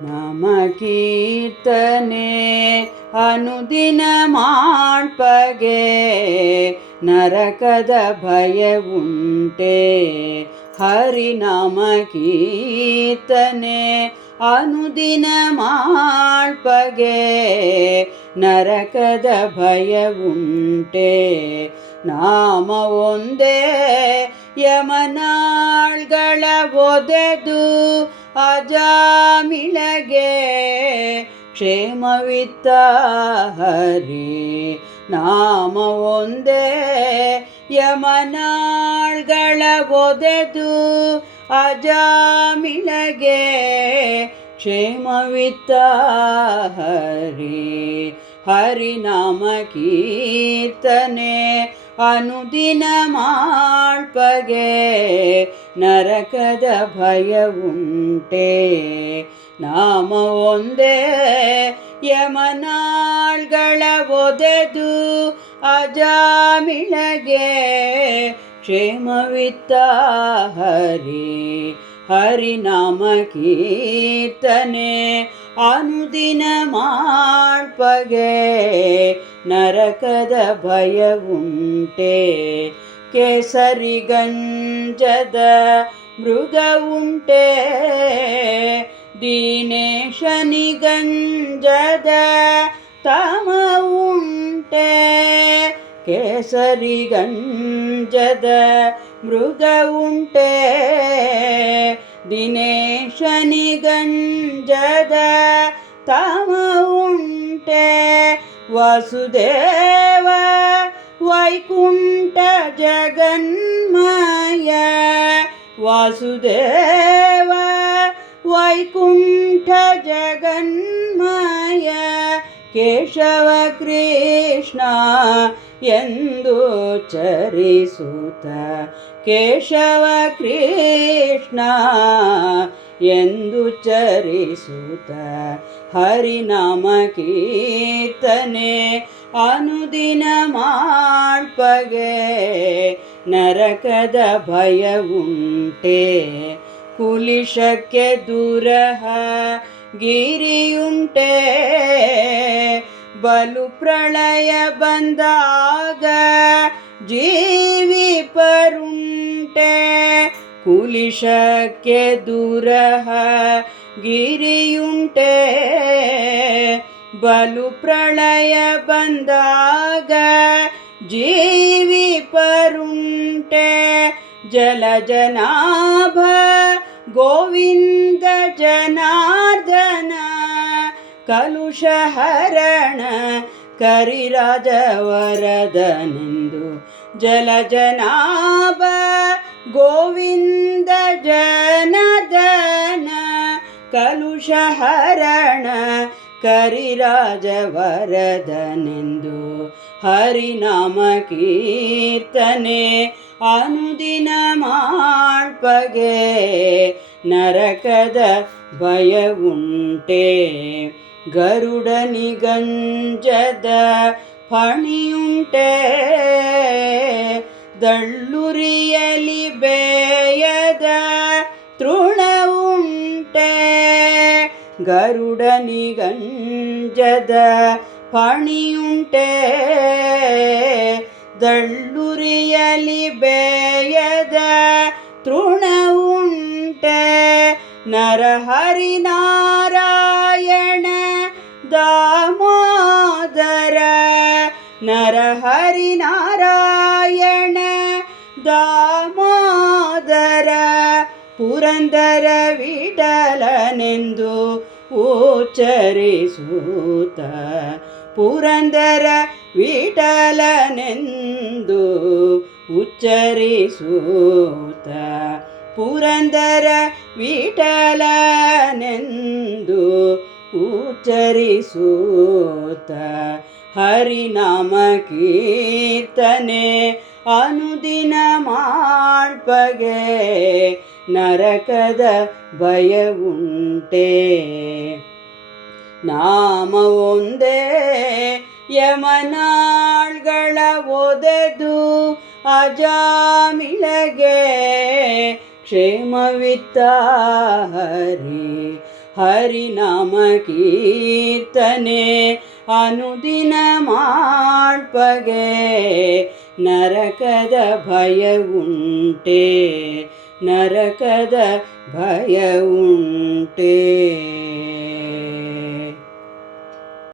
ನಮ ಕೀರ್ತನೆ ಅನುದಿನ ಮಾಡ್ಪಗೆ ನರಕದ ಭಯ ಉಂಟೆ ಹರಿನಾಮ ಕೀರ್ತನೆ ಅನುದಿನ ಮಾಳ್ಪಗೆ ನರಕದ ಭಯವುಂಟೆ. ನಾಮ ಒಂದೇ ಯಮನಾಳ್ಗಳ ಒದೆದು ಅಜಾಮಿಳಗೆ. ಕ್ಷೇಮವಿತ್ತ ಹರಿ, ನಾಮ ಒಂದೇ ಯಮನಾಳ್ಗಳ ಒದೆದು ಅಜಾಮಿಳಗೆ. ಕ್ಷೇಮವಿತ್ತ ಹರಿ ಹರಿನಾಮ ಕೀರ್ತನೆ, ಅನುದಿನ ಮಾಡ್ಪಗೆ ನರಕದ ಭಯ ಉಂಟೆ. ನಾಮ ಒಂದೇ ಯಮನಾಳ್ಗಳ ಒದೆದು ಅಜಾಮಿಳಗೆ ಕ್ಷೇಮವಿತ್ತ ಹರಿ ಹರಿನಾಮ ಕೀರ್ತನೆ ಅನುದಿನ ಮಾಡ್ಪಗೆ ನರಕದ ಭಯ ಉಂಟೆ ಕೇಸರಿ ಗಂಜದ ಮೃಗ ಉಂಟೆ ದೀನೇಶನಿ ಗಂಜದ ತಮ ಉಂಟೆ ಕೇಸರಿ ಗಂಜದ ಮೃಗ ಉಂಟೆ ದಿನೇಶನಿ ಗಂಜದ ತಮ ಉಂಟೆ ವಸುದೇವ ವೈಕುಂಠ ಜಗನ್ಮಯ ವಾಸುದೇವ ವೈಕುಂಠ ಜಗನ್ಮಯ ಕೇಶವ ಕೃಷ್ಣ ಎಂದು ಚರಿಸುತ್ತ ಕೇಶವ ಕೃಷ್ಣ ಎಂದು ಚರಿಸುತ್ತ ಹರಿನಾಮ ಕೀರ್ತನೆ ಅನುದಿನ ಮಾಡ್ಪಗೆ ನರಕದ ಭಯ ಉಂಟೆ, ಕುಲಿಶಕ್ಕೆ ದುರಹ ಗಿರಿಯುಂಟೆ ಬಲು ಪ್ರಳಯ ಬಂದಾಗ ಜೀವಿ ಪರುಂಟೆ ಕುಲಿಶಕ್ಕೆ ದುರಹ ಗಿರಿಯುಂಟೆ. ಬಲು ಪ್ರಳಯ ಬಂದಾಗ ಜೀವಿ ಪರುಂಟೆ ಜಲಜನಾಭ ಗೋವಿಂದ ಜನಾರ್ದನ ಕಲುಷಹರಣ ಕರಿರಾಜವರದನೆಂದು ಜಲಜನಾಭ ಗೋವಿಂದ ಜನಾರ್ದನ ಕಲುಷಹರಣ ಕರಿರಾಜವರದನೆಂದು ಹರಿನಾಮ ಕೀರ್ತನೆ ಅನುದಿನ ಮಾಡ್ಪಗೆ ನರಕದ ಭಯ ಉಂಟೆ. ಗರುಡ ನಿಗಂಜದ ಫಣಿಯುಂಟೆ. ದಳ್ಳುರಿಯಲಿ ಬೇಯದ ತೃಣ ಉಂಟೆ ಗರುಡ ನಿಗಂಜದ ಫಣಿಯುಂಟೆ. ದಳ್ಳುರಿಯಲಿ ಬೇಯದ ತೃಣ ಉಂಟೆ ನರಹರಿ ನಾರಾಯಣ ದಾಮೋದರ ನರಹರಿ ನಾರಾಯಣ ದಾಮೋದರ ಪುರಂದರ ವಿಠಲನೆಂದು ಉಚ್ಚರಿಸೂತ ಪುರಂದರ ವಿಠಲನೆಂದು ಉಚ್ಚರಿಸೂತ ಪುರಂದರ ವಿಠಲನೆಂದು ಉಚ್ಚರಿಸೂತ ಹರಿನಾಮ ಕೀರ್ತನೆ ಅನುದಿನ ಮಾಡ್ಪಗೆ ನರಕದ ಭಯ ಉಂಟೆ ನಾಮ ಒಂದೇ ಯಮನಾಳ್ಗಳ ಒದೆದು ಅಜಾಮಿಳಗೆ ಕ್ಷೇಮವಿತ್ತ ಹರಿ ಹರಿನಾಮ ಕೀರ್ತನೆ ಅನುದಿನ ಮಾಡ್ಪಗೆ ನರಕದ ಭಯ ಉಂಟೆ ನರಕದ ಭಯ ಉಂಟೆ